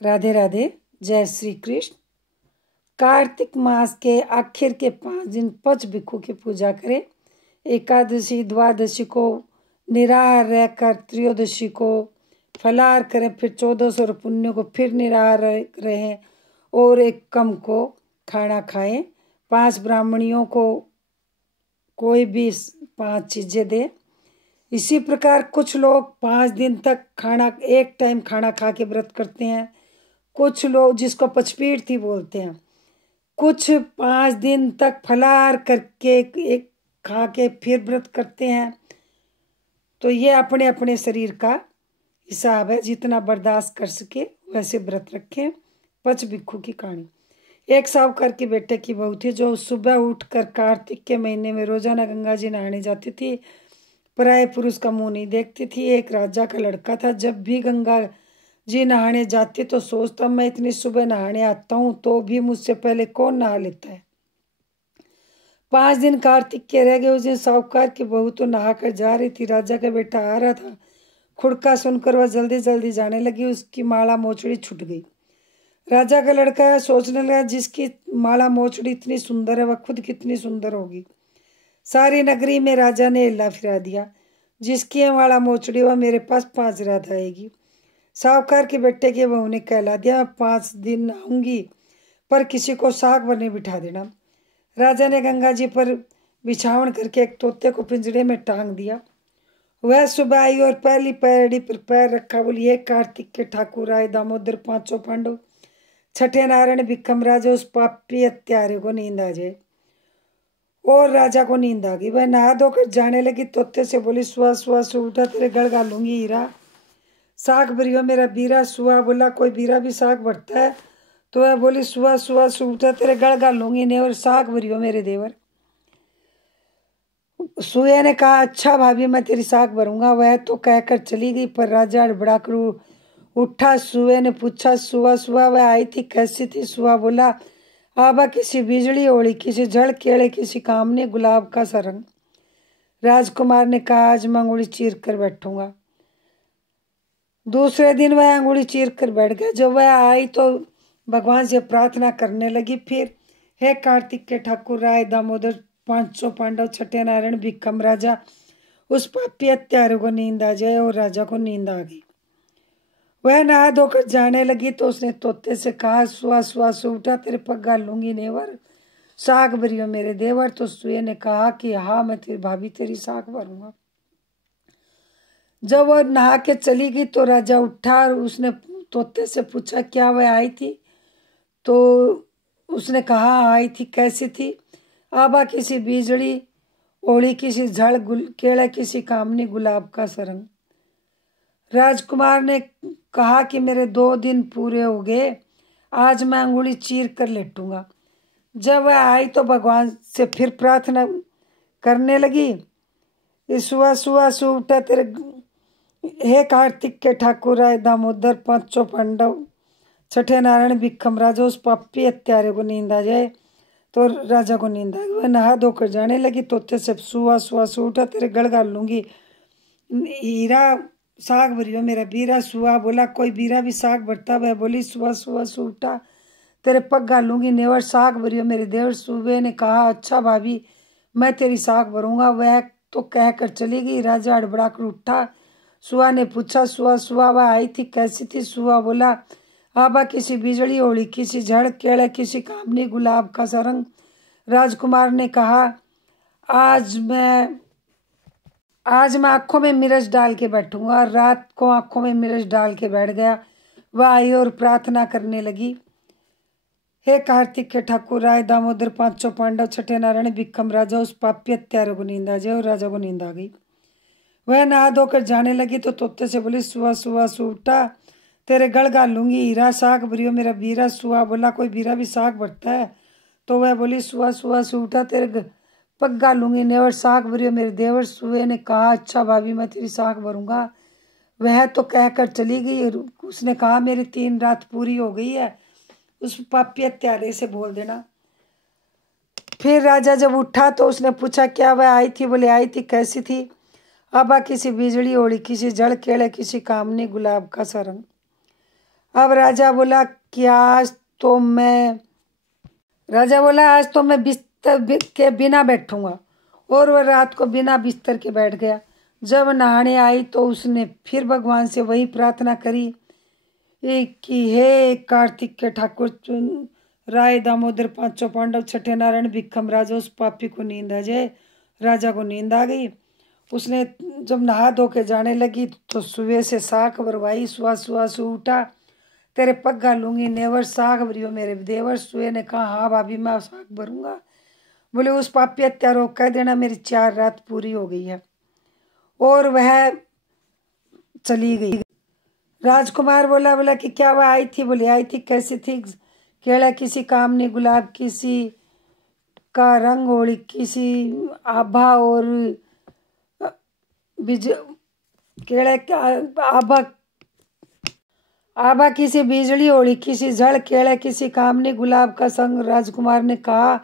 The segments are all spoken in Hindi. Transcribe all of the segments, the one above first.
राधे राधे। जय श्री कृष्ण। कार्तिक मास के आखिर के 5 दिन पच भिक्षु की पूजा करें। एकादशी द्वादशी को निराहार रहकर त्रयोदशी को फलाहार करें, फिर 1400 पुण्य को फिर निराहार रहें और एक कम को खाना खाएं। 5 ब्राह्मणियों को कोई भी 5 चीजें दे। इसी प्रकार कुछ लोग 5 दिन तक एक टाइम खाना खा के व्रत करते हैं। कुछ लोग जिसको पचपीड़ती बोलते हैं, कुछ 5 दिन तक फलाहार करके एक खा के फिर व्रत करते हैं। तो ये अपने अपने शरीर का हिसाब है, जितना बर्दाश्त कर सके वैसे व्रत रखें। पच भिक्षु की कहानी। एक साहूकार के बेटे की बहू थी जो सुबह उठकर कार्तिक के महीने में रोजाना गंगा जी नहाने जाती थी। पराये पुरुष का मुंह नहीं देखती थी। एक राजा का लड़का था, जब भी गंगा जी नहाने जाती तो सोचता मैं इतनी सुबह नहाने आता हूँ तो भी मुझसे पहले कौन नहा लेता है। 5 दिन कार्तिक के रह गए। उस दिन साहूकार की बहू तो नहाकर जा रही थी। राजा का बेटा आ रहा था। खुड़का सुनकर वह जल्दी जल्दी जाने लगी। उसकी माला मोचड़ी छूट गई। राजा का लड़का सोचने लगा, जिसकी माला मोचड़ी इतनी सुंदर है वह खुद कितनी सुंदर होगी। सारी नगरी में राजा ने हिला फिरा दिया, जिसकी है माला मोचड़ी वह मेरे पास 5 रात आएगी। साहूकार के बेटे की बहू ने कहला दिया, मैं 5 दिन आऊंगी पर किसी को साग बनने बिठा देना। राजा ने गंगा जी पर बिछावन करके एक तोते को पिंजरे में टांग दिया। वह सुबह आई और पहली पैरड़ी पर पैर रखा। बोली, ये कार्तिक के ठाकुर आए, दामोदर 5 पांडव, छठे नारायण भिक्खम राजा, उस पापी हत्यारे को नींद आ जाए। और राजा को नींद आ गई। वह नहा धोकर जाने लगी। तोते से बोली, सुहा सुहा सु उठा, तेरे गड़ गालूंगी हीरा, साग भरियो मेरा बीरा। सुहा बोला, कोई बीरा भी साग भरता है? तो वह बोली, सुहा सुहा सु उठा, तेरे गड़ गालूंगी ने और साग भरियो मेरे देवर। सुहे ने कहा, अच्छा भाभी, मैं तेरी साग भरूंगा। वह तो कहकर चली गई, पर राजा हड़बड़ा कर उठा। सुहे ने पूछा, सुहा सुहा वह आई थी, कैसी थी? सुहा बोला, आबा किसी बिजली ओढ़ी, किसी जड़ केड़े, किसी कामनी गुलाब का सा रंग। राजकुमार ने कहा, आज मैं अंगुली चीर कर बैठूंगा। दूसरे दिन वह अंगुली चीर कर बैठ गया। जब वह आई तो भगवान से प्रार्थना करने लगी, फिर हे कार्तिक के ठाकुर राय, दामोदर 500 पांडव, छठे नारायण भिक्खम राजा, उस पापी हत्यारे को नींद आ जाए। और राजा को नींद आ गई। वह नहा धोकर जाने लगी तो उसने तोते से कहा, सुहा सुहा सु उठा, तेरे पग गालूंगी नेवर, साग भरियो मेरे देवर। तो सुहे ने कहा कि हाँ, मैं तेरी भाभी तेरी साग भरूंगा। जब वह नहा के चली गई तो राजा उठा और उसने तोते से पूछा, क्या वह आई थी? तो उसने कहा, आई थी। कैसी थी? आबा किसी बीजड़ी ओढ़ी, किसी जड़ केड़ा, किसी कामनी गुलाब का सरंग। राजकुमार ने कहा कि मेरे 2 दिन पूरे हो गए, आज मैं अंगुली चीर कर लेटूंगा। जब वह आई तो भगवान से फिर प्रार्थना करने लगी, सुहा सुहा सु उठा, तेरे हे कार्तिक के ठाकुर आए, दामोदर 500 पांडव, छठे नारायण भिक्खम राजा, उस पापी हत्यारे को नींद आ जाए। तो राजा को नींद आ गई। वह नहा धोकर जाने लगी। तोते से सुहा सुहा सु उठा, तेरे गड़ गाल लूंगी हीरा, साग भरियो मेरा बीरा। सुहा बोला, कोई बीरा भी साग भरता? वह बोली, सुहा सुहा सु उठा, तेरे पग गालूंगी नेवर, साग भरियो मेरे देवर। सुबह ने कहा, अच्छा भाभी, मैं तेरी साग भरूंगा। वह तो कहकर चली गई। राजा हड़बड़ा कर उठा। सुहा ने पूछा, सुहा सुहा वह आई थी, कैसी थी? सुहा बोला, आबा किसी बिजली ओढ़ी, किसी जड़ केड़े, किसी कामनी गुलाब का सा रंग। राजकुमार ने कहा, आज मैं आंखों में मिर्च डाल के बैठूंगा। और रात को आंखों में मिर्च डाल के बैठ गया। वह आई और प्रार्थना करने लगी, हे कार्तिक के ठाकुर राय, दामोदर 500 पांडव, छठे नारायण भिक्खम राजा, उस पापी हत्यारे को नींद आ जाए। और राजा को नींद आ गई। वह नहा धोकर जाने लगी तो तोते से बोली, सुहा सुहा सु उठा, तेरे गड़ गालूंगी हीरा, साग भरियो मेरा बीरा। सुहा बोला, कोई बीरा भी साग भरता है? तो वह बोली, सुहा सुहा सु उठा, तेरे पग गालूंगी नेवर, साग भरियो मेरे देवर। सुहे ने कहा, अच्छा भाभी, मैं तेरी साग भरूंगा। वह तो कहकर चली गई। उसने कहा, मेरी 3 रात पूरी हो गई है, उस पापी हत्यारे से बोल देना। फिर राजा जब उठा तो उसने पूछा, क्या वह आई थी? बोले, आई थी। कैसी थी? आबा किसी बिजली ओढ़ी, किसी जड़ केड़े, किसी कामनी गुलाब का सा रंग। अब राजा बोला आज तो मैं बिस्तर के बिना बैठूंगा। और वह रात को बिना बिस्तर के बैठ गया। जब नहाने आई तो उसने फिर भगवान से वही प्रार्थना करी कि हे कार्तिक के ठाकुर राय दामोदर पांचों पांडव छठे नारायण भिक्खम राजा, उस पापी को नींद आ जाए। राजा को नींद आ गई। उसने जब नहा धो के जाने लगी तो सुबह से साख भरवाई। सुहा सुहा सु उठा, तेरे पग्गा लूंगी नेवर साख भरियो मेरे देवर। सुए ने कहा हाँ भाभी मैं साख भरूंगा। बोले उस पापी हत्यारों कह देना मेरी 4 रात पूरी हो गई है। और वह चली गई। राजकुमार बोला कि क्या वह आई थी? बोले आई थी। कैसी थी? केला किसी कामनी, गुलाब किसी का रंग, होली किसी आभा और केला आभा आभा किसी बिजली, होली किसी जड़, केला किसी कामनी, गुलाब का संग। राजकुमार ने कहा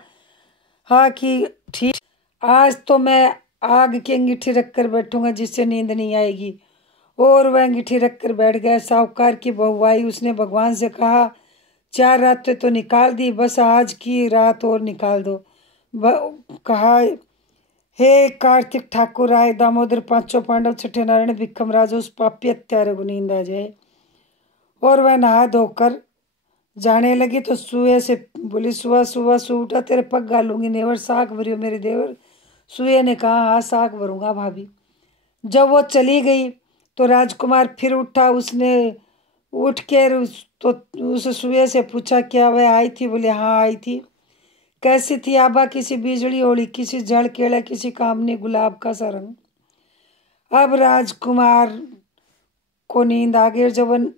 हाँ कि ठीक, आज तो मैं आग की अंगीठी रखकर बैठूंगा जिससे नींद नहीं आएगी। और वह अंगीठी रखकर बैठ गया। साहूकार की बहू आई। उसने भगवान से कहा 4 रातें तो निकाल दी, बस आज की रात और निकाल दो। कहा हे कार्तिक ठाकुर राय दामोदर पांचों पांडव छठे नारायण भिक्खम राजा, उस पापी हत्यारे को नींद आ जाए। और वह नहा धोकर जाने लगी तो सुए से बोली सुबह सुबह सु उठा, तेरे पग गालूंगी नेवर साख भरियो मेरे देवर। सुए ने कहा हाँ साख भरूंगा भाभी। जब वो चली गई तो राजकुमार फिर उठा। उसने उठ कर उस सुए से पूछा क्या वह आई थी? बोले हाँ आई थी। कैसी थी? आबा किसी बिजली, होली किसी जड़, केला किसी कामनी, गुलाब का सा रंग। अब राजकुमार को नींद आ गई। जब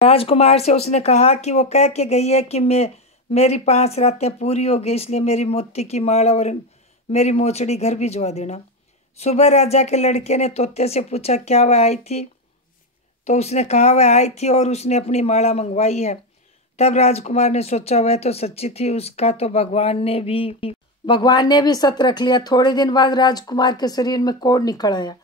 राजकुमार से उसने कहा कि वो कह के गई है कि मेरी 5 रातें पूरी हो गई, इसलिए मेरी मोती की माला और मेरी मोचड़ी घर भिजवा देना। सुबह राजा के लड़के ने तोते से पूछा क्या वह आई थी? तो उसने कहा वह आई थी और उसने अपनी माला मंगवाई है। तब राजकुमार ने सोचा वह तो सच्ची थी, उसका तो भगवान ने भी सत रख लिया। थोड़े दिन बाद राजकुमार के शरीर में कोढ़ निकल आया।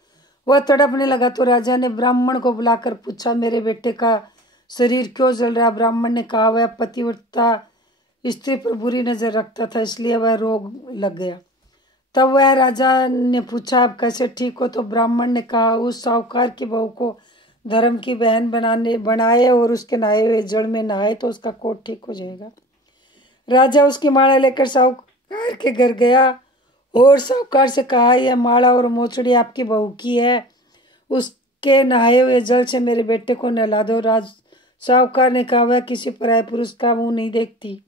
वह तड़पने लगा तो राजा ने ब्राह्मण को बुलाकर पूछा मेरे बेटे का शरीर क्यों जल रहा? ब्राह्मण ने कहा वह पतिव्रता स्त्री पर बुरी नजर रखता था, इसलिए वह रोग लग गया। तब वह राजा ने पूछा अब कैसे ठीक हो? तो ब्राह्मण ने कहा उस साहूकार की बहू को धर्म की बहन बनाए और उसके नहाए हुए जल में नहाए तो उसका कोढ़ ठीक हो जाएगा। राजा उसकी माला लेकर साहूकार के घर गया और साहूकार से कहा यह माला और मोचड़ी आपकी बहू की है, उसके नहाए हुए जल से मेरे बेटे को नहला दो। साहूकार ने कहा वह किसी पराये पुरुष का मुंह नहीं देखती,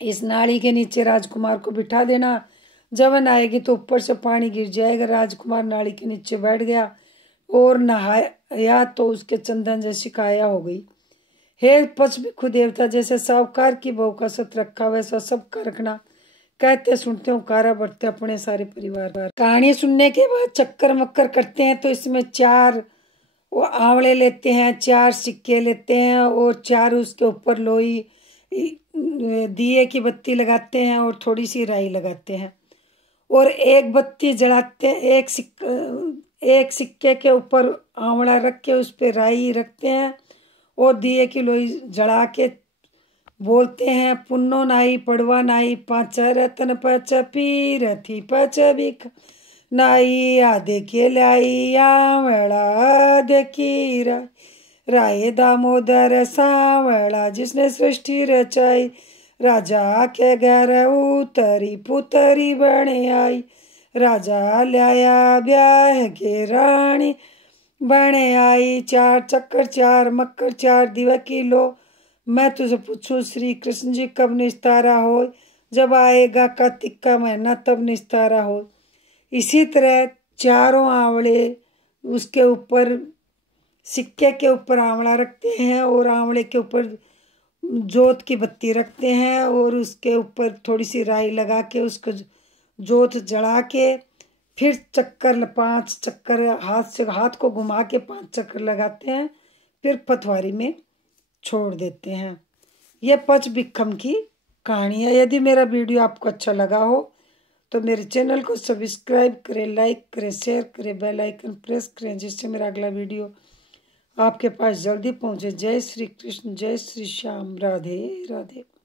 इस नाली के नीचे राजकुमार को बिठा देना, जब वह नहाएगी तो ऊपर से पानी गिर जाएगा। राजकुमार नाली के नीचे बैठ गया और नहाया तो उसके चंदन जैसी काया हो गई। हे पच भिक्षु देवता, जैसे साहूकार की बहू का सत रखा वैसा सबका रखना। कहते सुनते उकारा बढ़ते अपने सारे परिवार। कहानी सुनने के बाद चक्कर मक्कर करते हैं तो इसमें 4 वो आंवले लेते हैं, 4 सिक्के लेते हैं और 4 उसके ऊपर लोई दिए की बत्ती लगाते हैं और थोड़ी सी राई लगाते हैं और एक बत्ती जलाते हैं। एक सिक्के के ऊपर आंवला रख के उस पर राई रखते हैं और दिए की लोई जला के बोलते हैं पुन्नो नाई पड़वा नाई 5 रतन 5 पीरथी 5 बिख नाई आधे के लाई आंवला देखी राय दामोदर सांवला, जिसने सृष्टि रचाई राजा के घर उतरी पुतरी बने आई। राजा लाया ब्याह के रानी बने आई। 4 चक्कर 4 मक्कर 4 दिवा की लो। मैं तुझे पूछूं श्री कृष्ण जी कब निस्तारा हो? जब आएगा कार्तिक का महीना तब निस्तारा हो। इसी तरह 4 आंवले उसके ऊपर सिक्के के ऊपर आंवला रखते हैं और आंवले के ऊपर जोत की बत्ती रखते हैं और उसके ऊपर थोड़ी सी राई लगा के उसको जोत जला के फिर 5 चक्कर हाथ को घुमा के 5 चक्कर लगाते हैं, फिर पथवारी में छोड़ देते हैं। यह पच भिक्षम की कहानी है। यदि मेरा वीडियो आपको अच्छा लगा हो तो मेरे चैनल को सब्सक्राइब करें, लाइक करें, शेयर करें, बेल आइकन प्रेस करें, जिससे मेरा अगला वीडियो आपके पास जल्दी पहुँचे। जय श्री कृष्ण, जय श्री श्याम, राधे राधे।